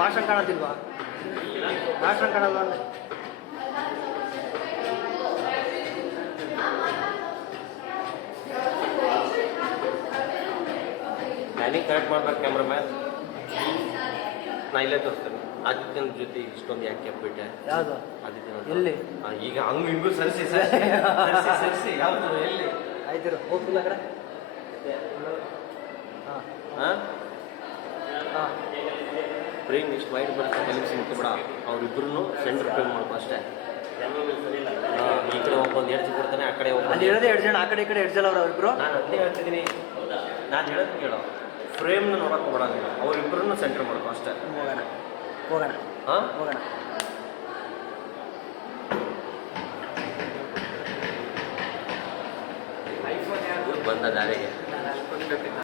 Master ಕಾಣೋದಿಲ್ವಾ? Master ಕಾಣಲ್ಲ ಅಂದರೆ planning correct ಮಾಡ್ಬೇಕು ಕ್ಯಾಮ್ರಾಮ್ಯಾನ್. ನಾ ಇಲ್ಲೇ ತೋರಿಸ್ತೇನೆ. ಆದಿತ್ಯನ ಜೊತೆ ಇಷ್ಟೊಂದು ಯಾಕೆ ಬಿಟ್ಟೆ? ಯಾವುದು? ಆದಿತ್ಯನ ಎಲ್ಲಿ? ಈಗ ಹಂಗೆ ಹಿಂಗೂ ಸರಿಸಿ ಸರಿಸಿ ಯಾವುದು ಎಲ್ಲಿ ಆಯ್ತಿರು ಹೋಗ್ತಿಲ್ಲ ಕಡೆ. ಹಾಂ ಹಾಂ ಫ್ರೇಮ್ ಇಷ್ಟು ವೈಡ್ ಬರುತ್ತೆ ಫಿಲಿಮ್ಸ್ ಬಿಡ. ಅವರಿಬ್ಬರು ಸೆಂಟ್ರ್ ಫ್ರೇಮ್ ಮಾಡ್ಕೊ ಅಷ್ಟೇ. ಈ ಕಡೆ ಒಂದು ಎಡ್ಜ್ ಕೊಡ್ತಾನೆ, ಆ ಕಡೆ ಅಲ್ಲಿ ಹೇಳೋದೇ 2 ಜನ, ಆ ಕಡೆ ಈ ಕಡೆ 2 ಜನ ಅವ್ರು ಅವರಿಬ್ರು. ನಾನು ಅದೇ ಹೇಳ್ತಿದ್ದೀನಿ. ನಾನು ಹೇಳೋದು ಕೇಳೋ, ಫ್ರೇಮ್ನ ನೋಡೋಕೆ ಹೋಗೋಣ ನೀವು, ಅವರಿಬ್ಬರನ್ನು ಸೆಂಟ್ರ್ ಮಾಡ್ಕೊ ಅಷ್ಟೇ. ಹೋಗೋಣ ಹಾಂ ಹೋಗೋಣ. ಬಂದ ದಾರಿಗೆ